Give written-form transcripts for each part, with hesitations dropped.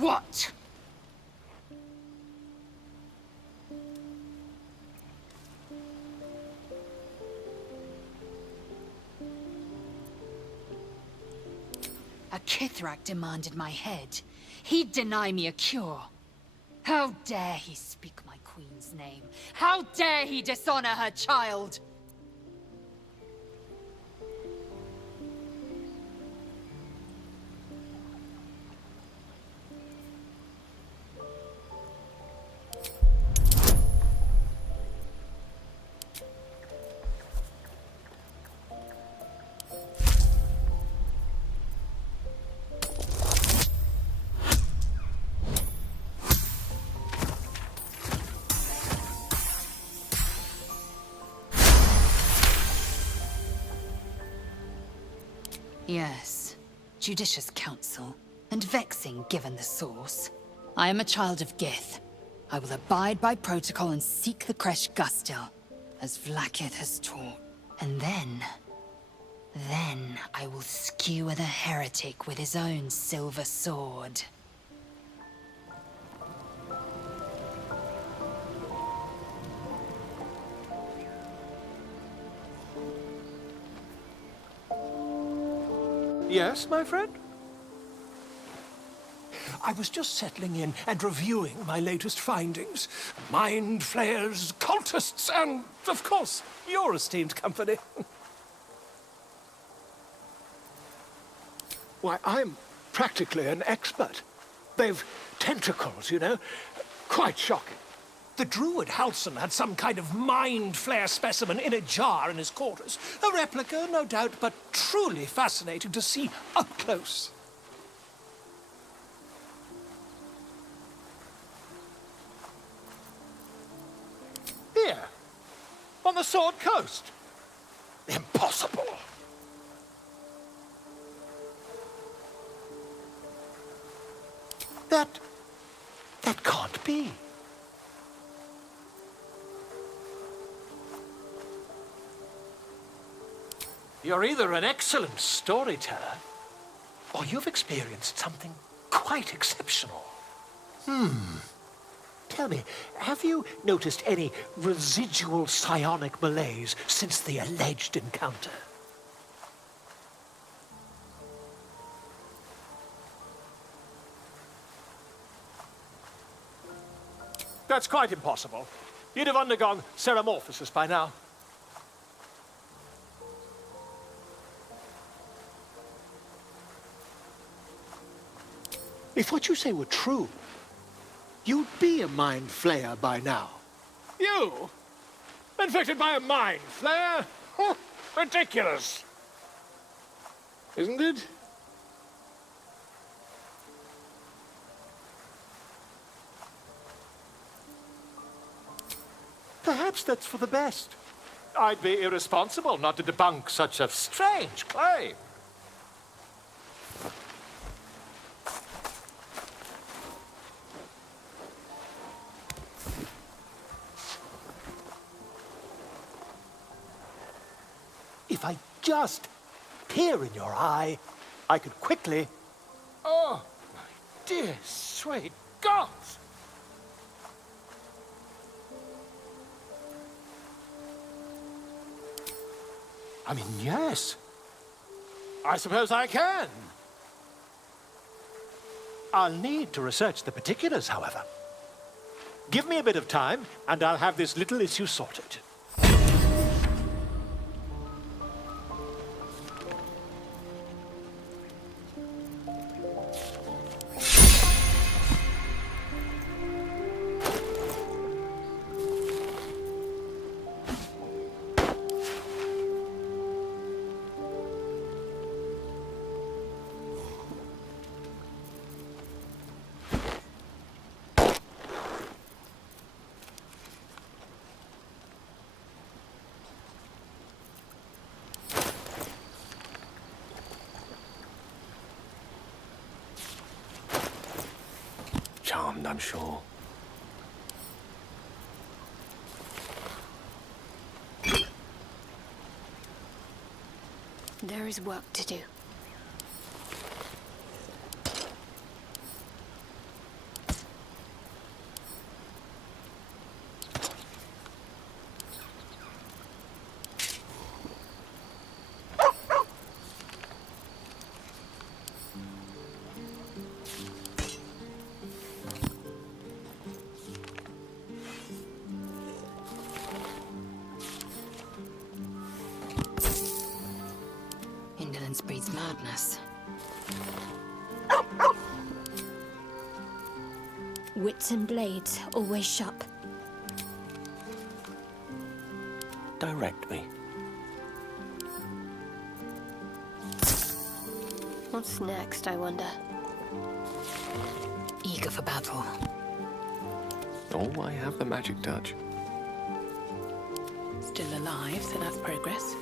What? A Kithrak demanded my head. He'd deny me a cure. How dare he speak my queen's name? How dare he dishonor her child? Yes, judicious counsel, and vexing given the source. I am a child of Gith. I will abide by protocol and seek the Kresh Gustil, as Vlaakith has taught. And then I will skewer the heretic with his own silver sword. Yes, my friend? I was just settling in and reviewing my latest findings. Mind flayers, cultists, and, of course, your esteemed company. Why, I'm practically an expert. They've tentacles, you know? Quite shocking. The druid Halson had some kind of mind flare specimen in a jar in his quarters. A replica, no doubt, but truly fascinating to see up close. Here, on the Sword Coast. Impossible. That can't be. You're either an excellent storyteller, or you've experienced something quite exceptional. Tell me, have you noticed any residual psionic malaise since the alleged encounter? That's quite impossible. You'd have undergone ceramorphosis by now. If what you say were true, you'd be a mind flayer by now. You? Infected by a mind flayer? Ridiculous. Isn't it? Perhaps that's for the best. I'd be irresponsible not to debunk such a strange claim. If I just peer in your eye, I could quickly... Oh, my dear, sweet gods! I mean, yes. I suppose I can. I'll need to research the particulars, however. Give me a bit of time, and I'll have this little issue sorted. Charmed, I'm sure. There is work to do. Silence breeds madness. Wits and blades, always sharp. Direct me. What's next, I wonder? Eager for battle. Oh, I have the magic touch. Still alive, so that's progress.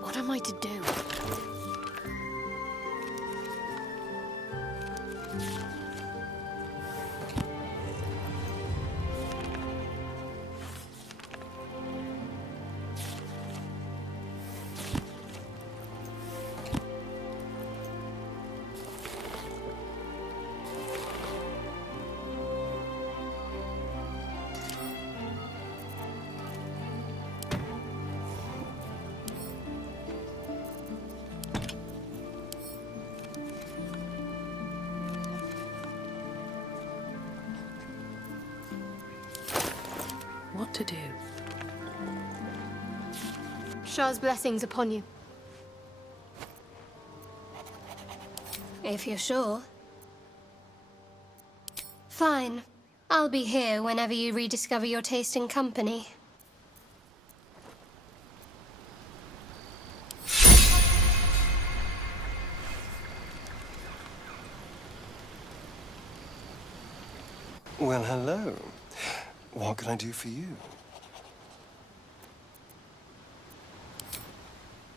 What am I to do? What to do? Shah's blessings upon you. If you're sure. Fine. I'll be here whenever you rediscover your taste in company. Well, hello. What can I do for you?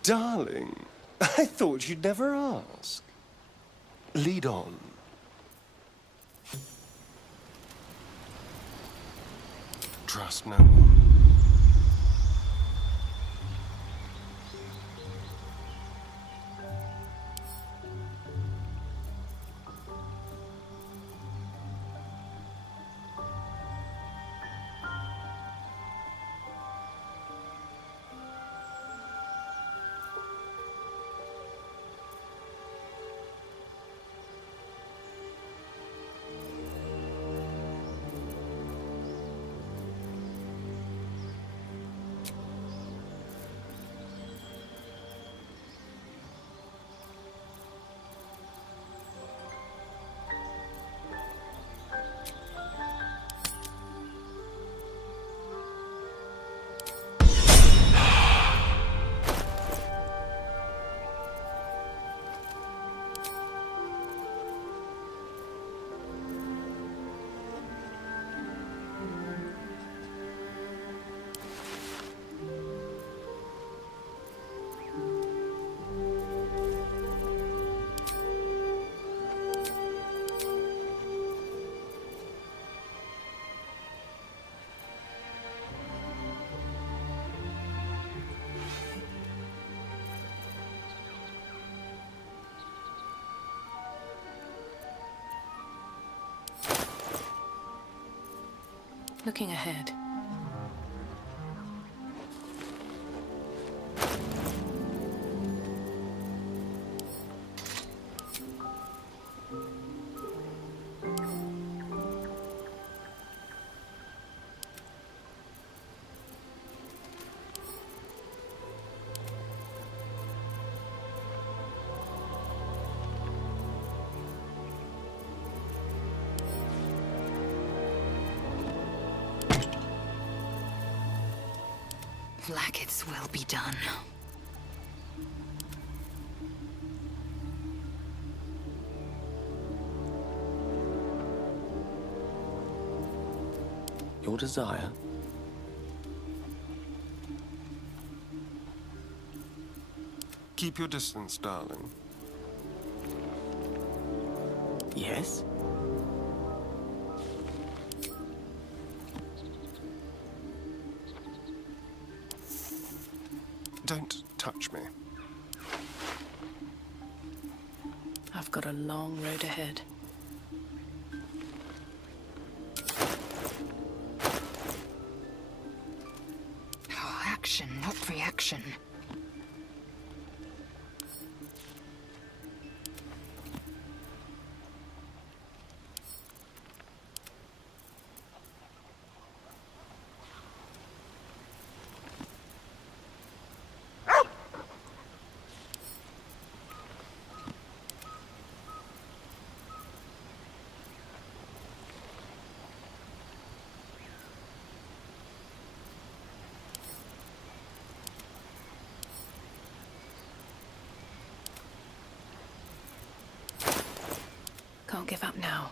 Darling, I thought you'd never ask. Lead on. Trust no one. Looking ahead. Blacket's will be done. Your desire? Keep your distance, darling. Yes? Don't touch me. I've got a long road ahead. Oh, action, not reaction. Don't give up now.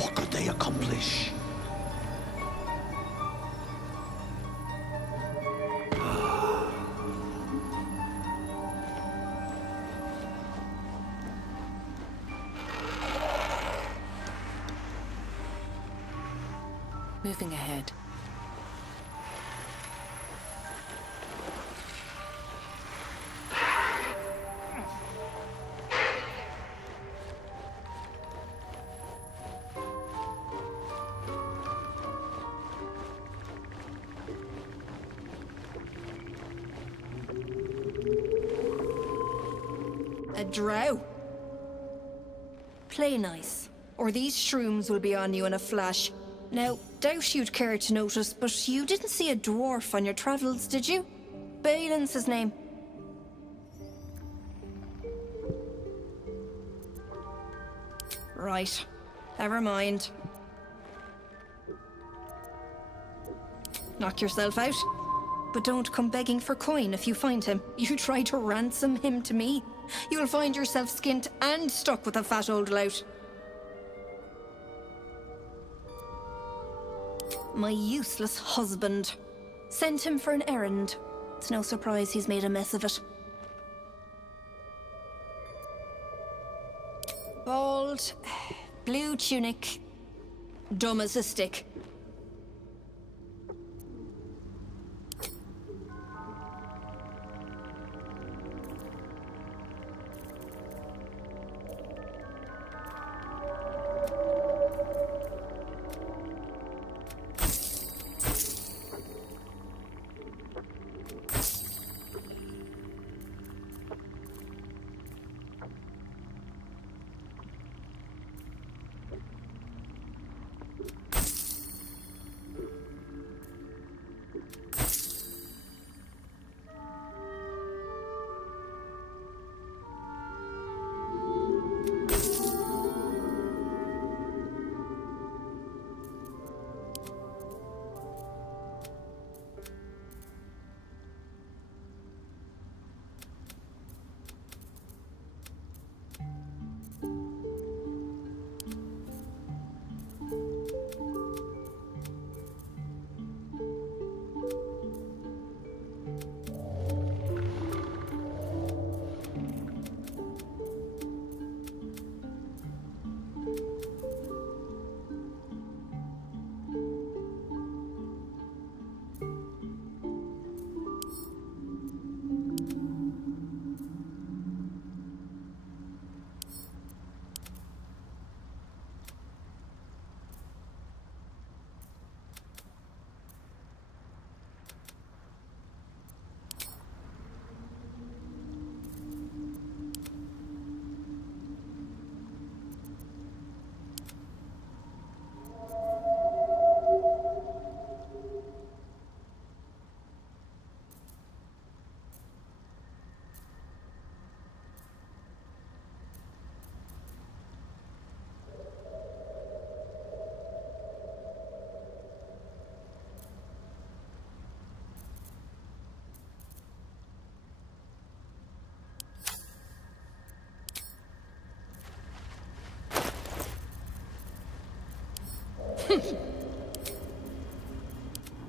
What could they accomplish? Moving ahead. A drow. Play nice, or these shrooms will be on you in a flash. Now, doubt you'd care to notice, but you didn't see a dwarf on your travels, did you? Balin's his name. Right. Never mind. Knock yourself out. But don't come begging for coin if you find him. You try to ransom him to me, you'll find yourself skint and stuck with a fat old lout. My useless husband. Sent him for an errand. It's no surprise he's made a mess of it. Bald, blue tunic, dumb as a stick.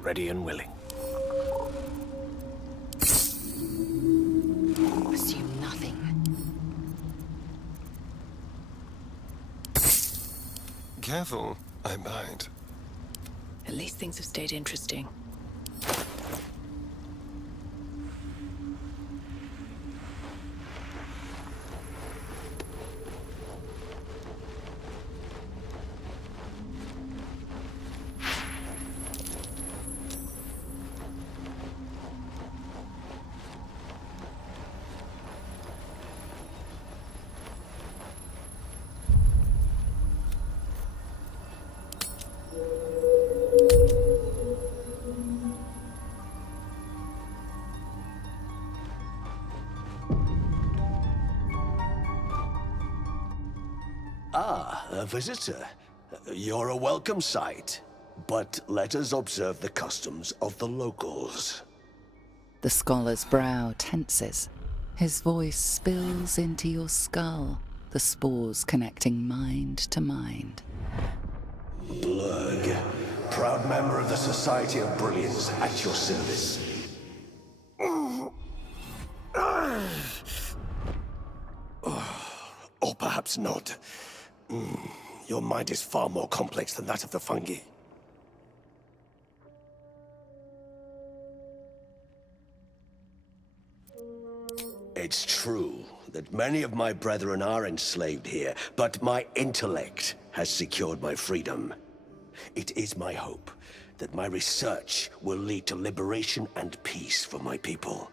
Ready and willing. Assume nothing. Careful, I bite. At least things have stayed interesting. A visitor. You're a welcome sight. But let us observe the customs of the locals. The scholar's brow tenses. His voice spills into your skull, the spores connecting mind to mind. Blurg, proud member of the Society of Brilliance, at your service. Or perhaps not. Your mind is far more complex than that of the fungi. It's true that many of my brethren are enslaved here, but my intellect has secured my freedom. It is my hope that my research will lead to liberation and peace for my people.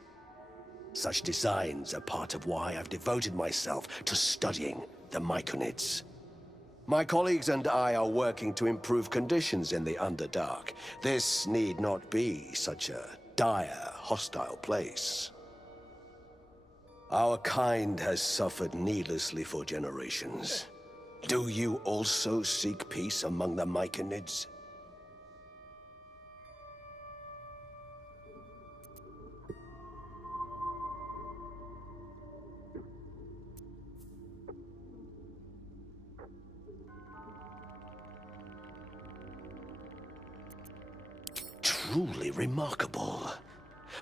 Such designs are part of why I've devoted myself to studying the Myconids. My colleagues and I are working to improve conditions in the Underdark. This need not be such a dire, hostile place. Our kind has suffered needlessly for generations. Do you also seek peace among the Myconids? Truly remarkable.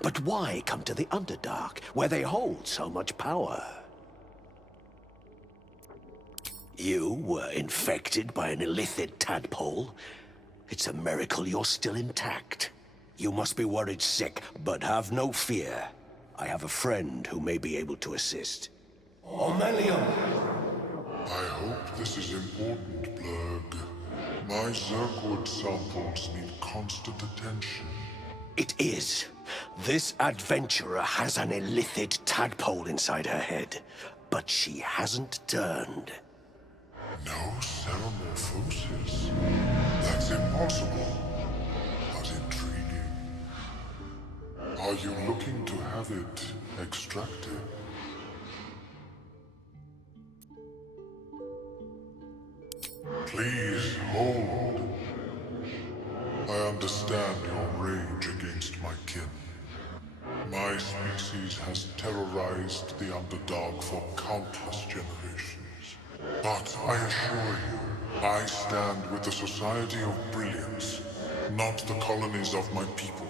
But why come to the Underdark, where they hold so much power? You were infected by an illithid tadpole? It's a miracle you're still intact. You must be worried sick, but have no fear. I have a friend who may be able to assist. Omelium! I hope this is important, Blurg. My Zergwood samples need constant attention. It is. This adventurer has an illithid tadpole inside her head, but she hasn't turned. No ceramorphosis. That's impossible, but intriguing. Are you looking to have it extracted? Please hold. I understand your rage against my kin. My species has terrorized the Underdark for countless generations. But I assure you, I stand with the Society of Brilliance, not the colonies of my people.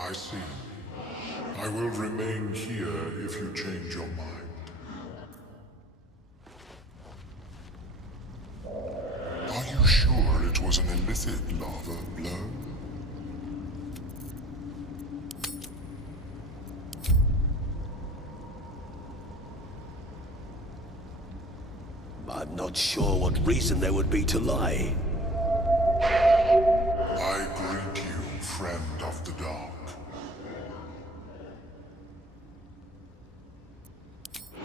I see. I will remain here if you change your mind. Are you sure it was an illithid larva, Blur? I'm not sure what reason there would be to lie. I greet you, friend of the dark.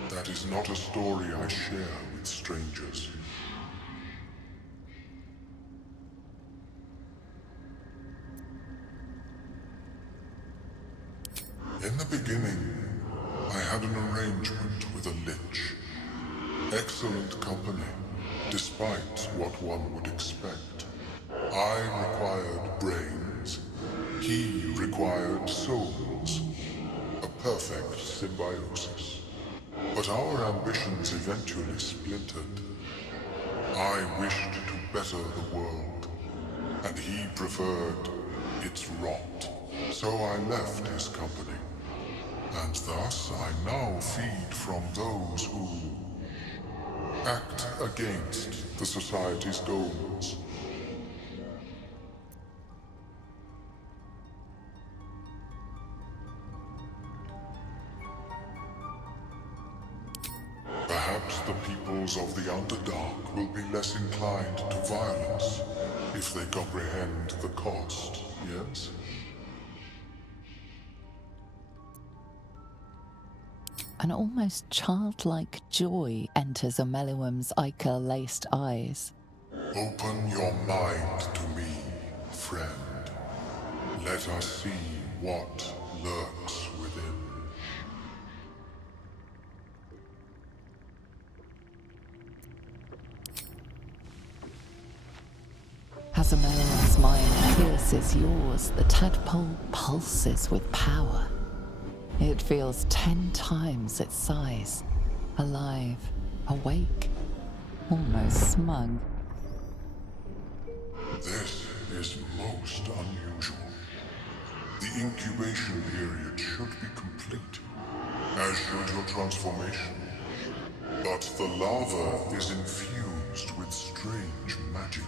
That is not a story I share with strangers. In the beginning, I had an arrangement with a lich. Excellent company, despite what one would expect. I required brains. He required souls. A perfect symbiosis. But our ambitions eventually splintered. I wished to better the world, and he preferred its rot. So I left his company, and thus I now feed from those who act against the Society's goals. Perhaps the peoples of the Underdark will be less inclined to violence if they comprehend the cost, yes? An almost childlike joy enters Omeluum's ichor-laced eyes. Open your mind to me, friend. Let us see what lurks within. As Amelion's mind pierces yours, the tadpole pulses with power. It feels 10 times its size, alive, awake, almost smug. This is most unusual. The incubation period should be complete, as should your transformation. But the larva is infused with strange magic.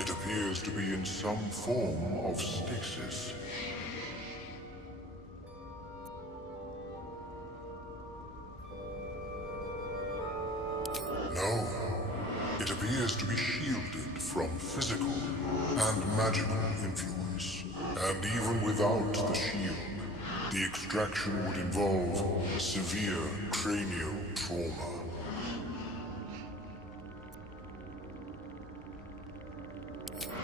It appears to be in some form of stasis. No, it appears to be shielded from physical and magical influence. And even without the shield, the extraction would involve severe cranial trauma.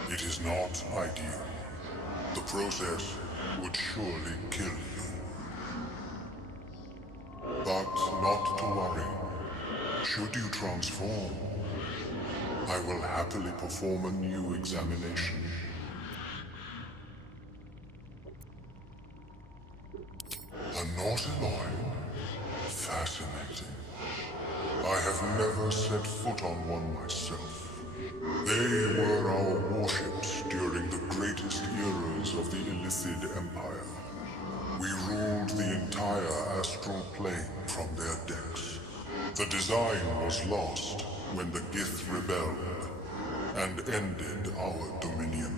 It is not ideal. The process would surely kill you. But not to worry. Should you transform, I will happily perform a new examination. A Nautiloid? Fascinating. I have never set foot on one myself. They were our warships during the greatest eras of the Illithid Empire. We ruled the entire astral plane from their decks. The design was lost when the Gith rebelled and ended our dominion.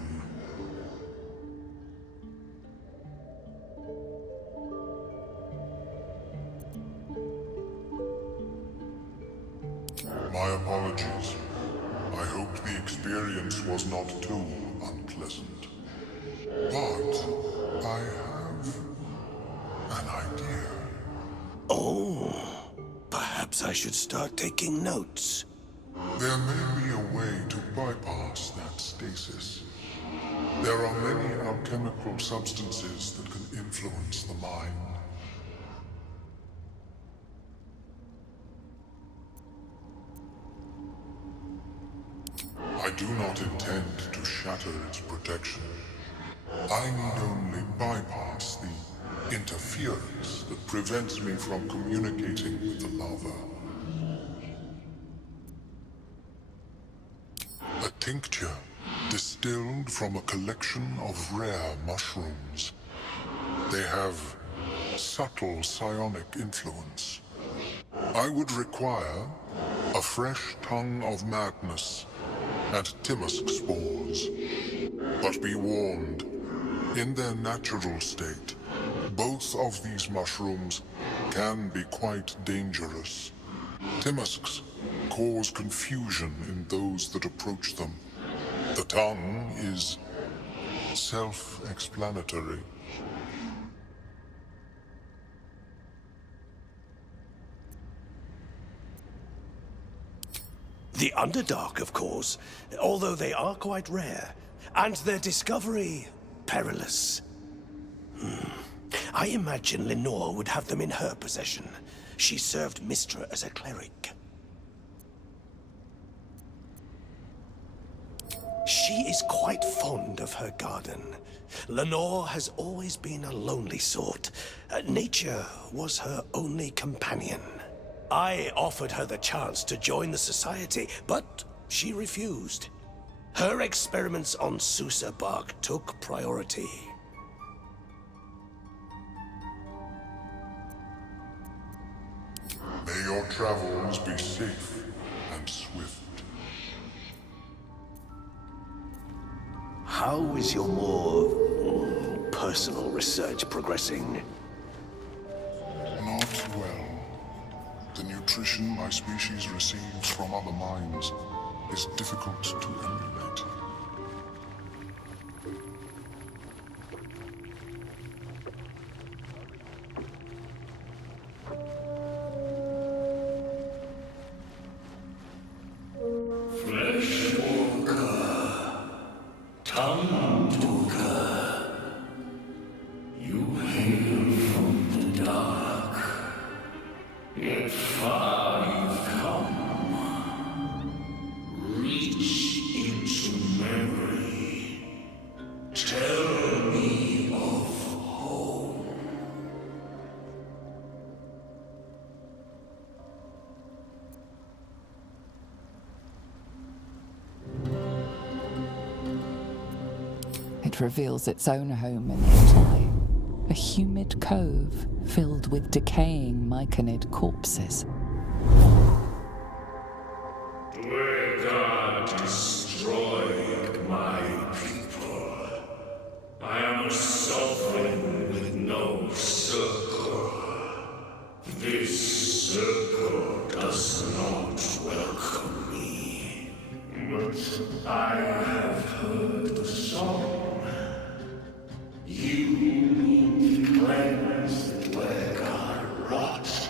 My apologies. I hope the experience was not too unpleasant. But I have an idea. Oh, perhaps I should start taking notes. There may be a way to bypass that stasis. There are many alchemical substances that can influence the mind. I do not intend to shatter its protection. I need only bypass the interference that prevents me from communicating with the larva. A tincture distilled from a collection of rare mushrooms. They have subtle psionic influence. I would require a fresh tongue of madness and Timisk spores. But be warned, in their natural state, both of these mushrooms can be quite dangerous. Timisks cause confusion in those that approach them. The tongue is self-explanatory. The Underdark, of course, although they are quite rare, and their discovery perilous. I imagine Lenore would have them in her possession. She served Mistra as a cleric. She is quite fond of her garden. Lenore has always been a lonely sort. Nature was her only companion. I offered her the chance to join the society, but she refused. Her experiments on Susa bark took priority. May your travels be safe and swift. How is your more personal research progressing? Not well. The nutrition my species receives from other minds is difficult to emulate. Flesh Walker, Tongue Talker, It reveals its own home in the fly. A humid cove filled with decaying myconid corpses. Where God destroyed my people, I am a sovereign with no circle. This circle does not welcome me, but I have heard the song. You need cleansed where God wrought.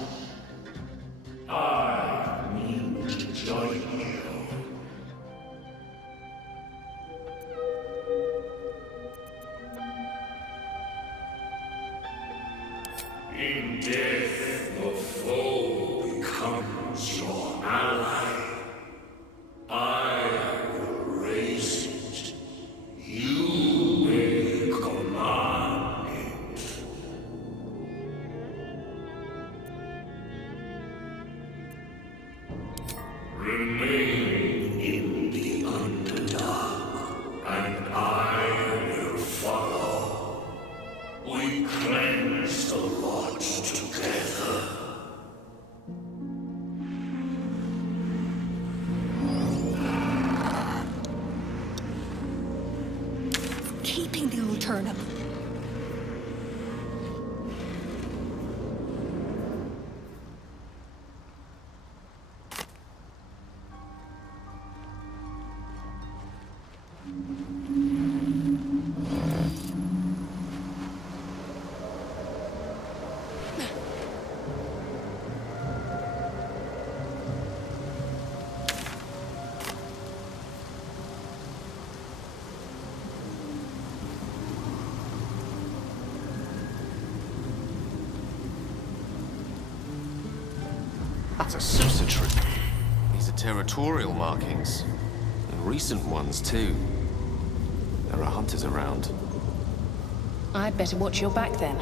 I need to join you. In death, the foe becomes your ally. I will raise it. You will command it. Remain in the Underdark, and I will follow. We cleanse the rods together. Keeping the old turnip. That's a Sousa tree. These are territorial markings. And recent ones, too. There are hunters around. I'd better watch your back then.